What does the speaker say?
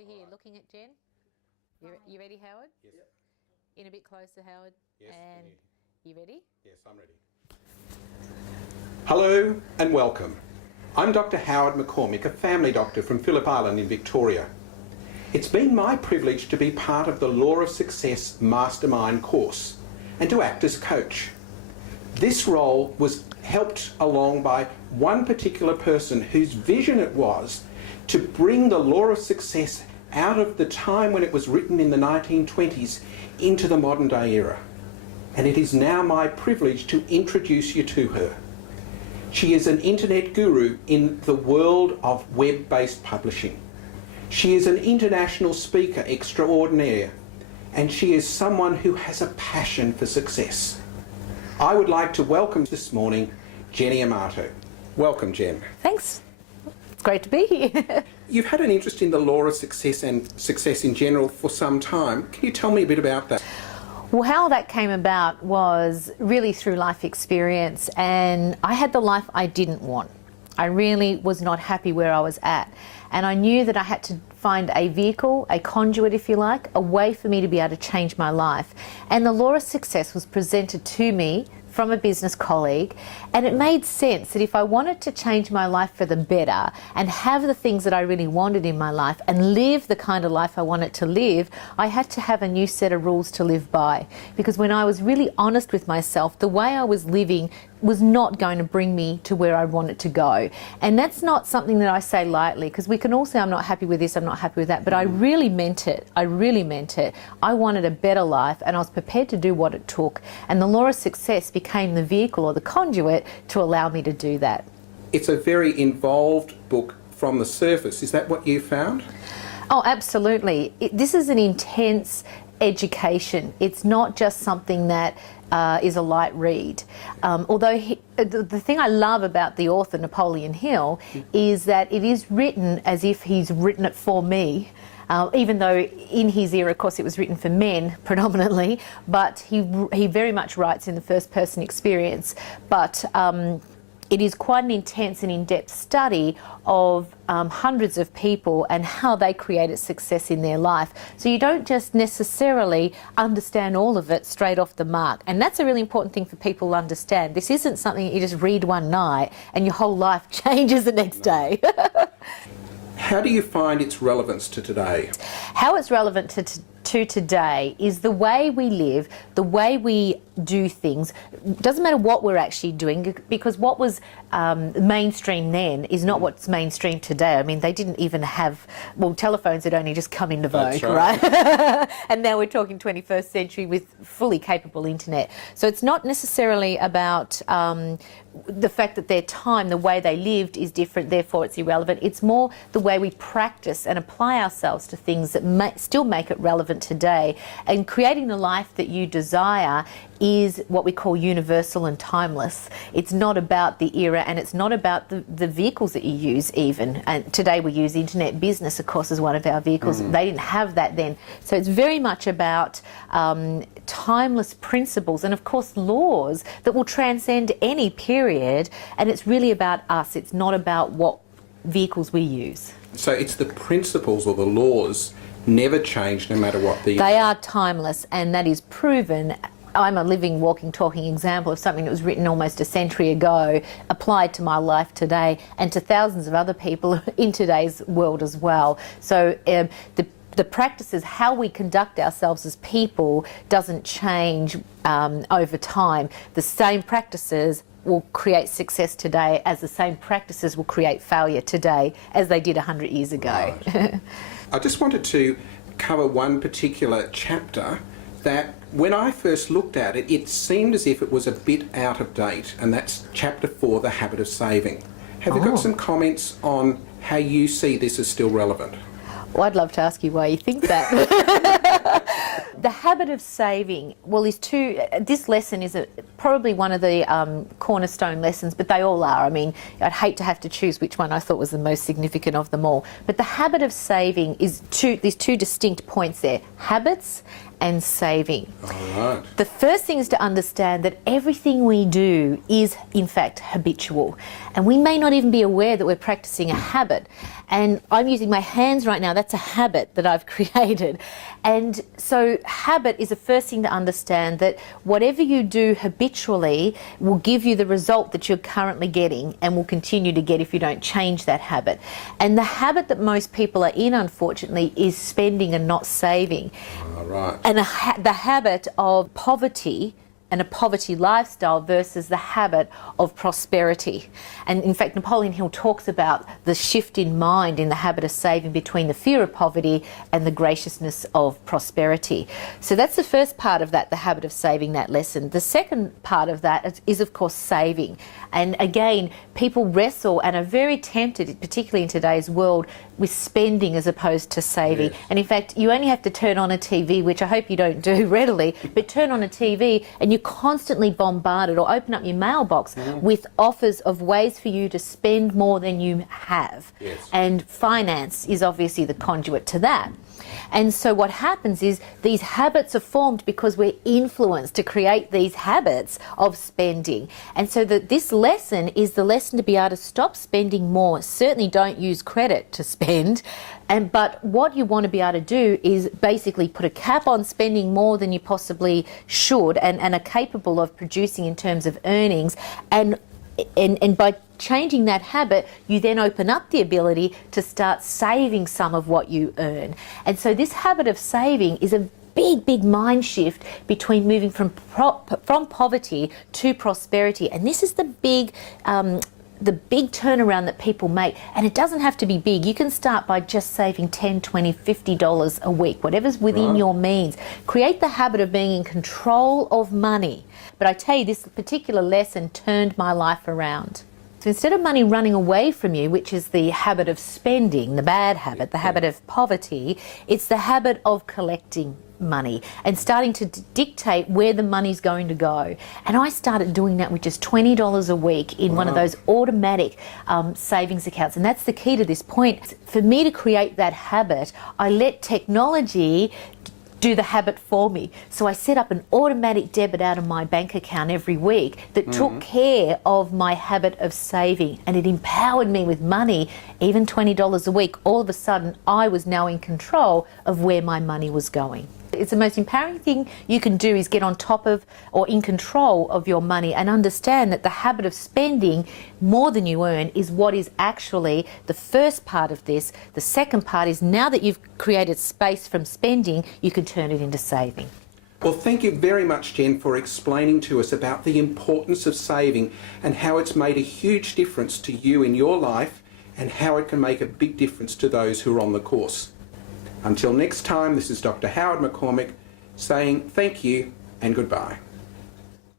over here looking at Jen. You ready, Howard? Yes. Yep. In a bit closer, Howard. Yes. And you ready? Yes, I'm ready. Hello and welcome. I'm Dr. Howard McCormick, a family doctor from Phillip Island in Victoria. It's been my privilege to be part of the Law of Success Mastermind course and to act as coach. This role was helped along by one particular person whose vision it was to bring the Law of Success out of the time when it was written in the 1920s into the modern day era. And it is now my privilege to introduce you to her. She is an internet guru in the world of web-based publishing. She is an international speaker extraordinaire, and she is someone who has a passion for success. I would like to welcome this morning Jennie Armato. Welcome, Jen. Thanks. It's great to be here. You've had an interest in the law of success and success in general for some time. Can you tell me a bit about that? Well, how that came about was really through life experience, and I had the life I didn't want. I really was not happy where I was at, and I knew that I had to find a vehicle, a conduit if you like, a way for me to be able to change my life. And the law of success was presented to me from a business colleague, and it made sense that if I wanted to change my life for the better and have the things that I really wanted in my life and live the kind of life I wanted to live, I had to have a new set of rules to live by. Because when I was really honest with myself, the way I was living was not going to bring me to where I wanted to go. And that's not something that I say lightly, because we can all say I'm not happy with this, I'm not happy with that, but I really meant it. I really meant it. I wanted a better life, and I was prepared to do what it took. And the law of success became the vehicle or the conduit to allow me to do that. It's a very involved book from the surface. Is that what you found? Oh, absolutely. This is an intense education. It's not just something that is a light read. Although the thing I love about the author, Napoleon Hill, is that it is written as if he's written it for me. Even though in his era, of course, it was written for men predominantly, but he very much writes in the first person experience. But it is quite an intense and in-depth study of hundreds of people and how they created success in their life. So you don't just necessarily understand all of it straight off the mark. And that's a really important thing for people to understand. This isn't something that you just read one night and your whole life changes the next day. How do you find its relevance to today? How it's relevant to today is the way we live, the way we do things. It doesn't matter what we're actually doing, because what was mainstream then is not what's mainstream today. I mean, they didn't even have, well, telephones had only just come into vogue, right? And now we're talking 21st century with fully capable internet. So it's not necessarily about the fact that their time, the way they lived is different, therefore it's irrelevant. It's more the way we practice and apply ourselves to things that still make it relevant today. And creating the life that you desire is what we call universal and timeless. It's not about the era, and it's not about the vehicles that you use even. And today we use internet business, of course, as one of our vehicles. They didn't have that then. So it's very much about timeless principles and, of course, laws that will transcend any period. And it's really about us. It's not about what vehicles we use. So it's the principles or the laws never change no matter what the... They are timeless, and that is proven. I'm a living, walking, talking example of something that was written almost a century ago, applied to my life today and to thousands of other people in today's world as well. So the practices, how we conduct ourselves as people, doesn't change over time. The same practices will create success today as the same practices will create failure today as they did 100 years ago. Right. I just wanted to cover one particular chapter that when I first looked at it, it seemed as if it was a bit out of date, and that's chapter 4, The Habit of Saving. Have you got some comments on how you see this as still relevant? Well, I'd love to ask you why you think that. The habit of saving, well, this lesson is probably one of the cornerstone lessons, but they all are. I mean, I'd hate to have to choose which one I thought was the most significant of them all. But the habit of saving is these two distinct points there, habits and saving. All right. The first thing is to understand that everything we do is, in fact, habitual. And we may not even be aware that we're practicing a habit. And I'm using my hands right now. That's a habit that I've created. And so habit is the first thing to understand, that whatever you do habitually will give you the result that you're currently getting and will continue to get if you don't change that habit. And the habit that most people are in, unfortunately, is spending and not saving. All right. And the habit of poverty and a poverty lifestyle versus the habit of prosperity. And in fact, Napoleon Hill talks about the shift in mind in the habit of saving between the fear of poverty and the graciousness of prosperity. So that's the first part of that, the habit of saving, that lesson. The second part of that is of course, saving. And again, people wrestle and are very tempted, particularly in today's world, with spending as opposed to saving. Yes. And in fact, you only have to turn on a TV, which I hope you don't do readily, but turn on a TV and you're constantly bombarded, or open up your mailbox with offers of ways for you to spend more than you have. Yes. And finance is obviously the conduit to that. And so what happens is these habits are formed because we're influenced to create these habits of spending. And so this lesson is the lesson to be able to stop spending more. Certainly don't use credit to spend. But what you want to be able to do is basically put a cap on spending more than you possibly should and are capable of producing in terms of earnings. And by changing that habit, you then open up the ability to start saving some of what you earn. And so this habit of saving is a big mind shift between moving from poverty to prosperity. And this is the big turnaround that people make. And it doesn't have to be big. You can start by just saving $10, $20, $50 a week, whatever's within your means. Create the habit of being in control of money. But I tell you, this particular lesson turned my life around. So instead of money running away from you, which is the habit of spending, the bad habit, the habit of poverty, it's the habit of collecting money and starting to dictate where the money's going to go. And I started doing that with just $20 a week in one of those automatic savings accounts. And that's the key to this point. For me to create that habit, I let technology do the habit for me. So I set up an automatic debit out of my bank account every week that took care of my habit of saving, and it empowered me with money. Even $20 a week, all of a sudden I was now in control of where my money was going. It's the most empowering thing you can do, is get on top of or in control of your money and understand that the habit of spending more than you earn is what is actually the first part of this. The second part is, now that you've created space from spending, you can turn it into saving. Well, thank you very much, Jen, for explaining to us about the importance of saving and how it's made a huge difference to you in your life, and how it can make a big difference to those who are on the course. Until next time, this is Dr. Howard McCormick saying thank you and goodbye.